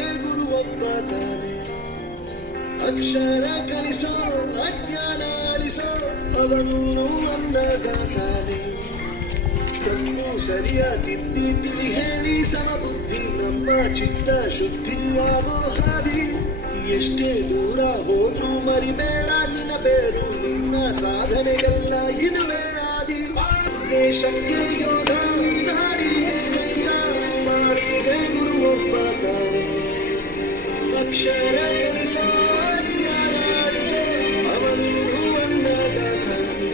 ಬಾಳಿಗೆ ಗುರುವೊಬ್ಬ ತಾನೆ. ಅಕ್ಷರ ಕಲಿಸೋ ಅಜ್ಞಾನ ಅಳಿಸೋ ಅವನೂನು ಅನ್ನದಾತಾನೆ. ತಪ್ಪು ಸರಿಯ ತಿದ್ದಿ ತಿಳಿ ಹೇಳಿ ಸಮಬುದ್ಧಿ ನಮ್ಮ ಚಿತ್ತ ಶುದ್ಧಿಯಾಗೋ ಹಾದಿ. ಎಷ್ಟೇ ದೂರ ಹೋದ್ರೂ ಮರಿಬೇಡ ನಿನ್ನ ಬೇರು, ನಿನ್ನ ಸಾಧನೆಗೆಲ್ಲ ಇದುವೇ ಆದಿ. ದೇಶಕ್ಕೆ ಯೋಧ, ನಾಡಿಗೆ ರೈತ, ಬಾಳಿಗೆ ಗುರುವೊಬ್ಬ ತಾನೆ. ಅಕ್ಷರ ಕಲಿಸೋ ಜ್ಞಾನ ಅಳಿಸೋ ಅವನು ಅನ್ನದಾತಾನೆ.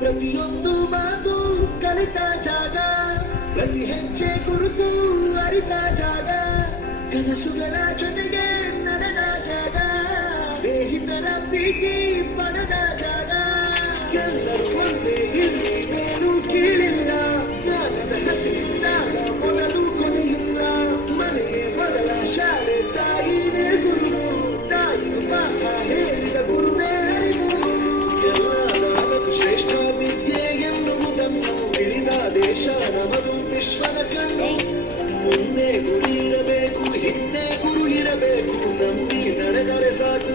ಪ್ರತಿಯೊಂದು ಮಾತು ಕಲಿತ ಜಾಗ, ಪ್ರತಿ ಹೆಜ್ಜೆ ಗುರುತು ಅರಿತ ಜಾಗ, ಕನಸುಗಳ ಜೊತೆಗೆ ನಡೆದ ಜಾಗ, ಸ್ನೇಹಿತರ ಪ್ರೀತಿ ಪಡೆದ ಜಾಗ. ಎಲ್ಲರೂ ಒಂದೇ, ಇಲ್ಲಿ ಏನು ಕೀಳಿಲ್ಲ, ಜ್ಞಾನದ ಹಸಿರಿದ್ದಾಗ ಮೊದಲು ಕೊನೆಯಿಲ್ಲ. ಮನೆಯೇ ಮೊದಲ ಶಾಲೆ, ತಾಯಿನೇ ಗುರು, ತಾಯಿಗೂ ಪಾಠ ಹೇಳಿದ ಗುರುವೇ ಅರಿವು. ಶ್ರೇಷ್ಠ ವಿದ್ಯೆ ಎನ್ನುವುದನ್ನು ತಿಳಿದ ದೇಶ ನಮದು ವಿಶ್ವದ ಕಣ್ಣು. ಮುಂದೆ ಗುರು ಇರಬೇಕು, ಹಿಂದೆ ಗುರು ಇರಬೇಕು, ನಂಬಿ ನಡೆದರೆ ಸಾಕು.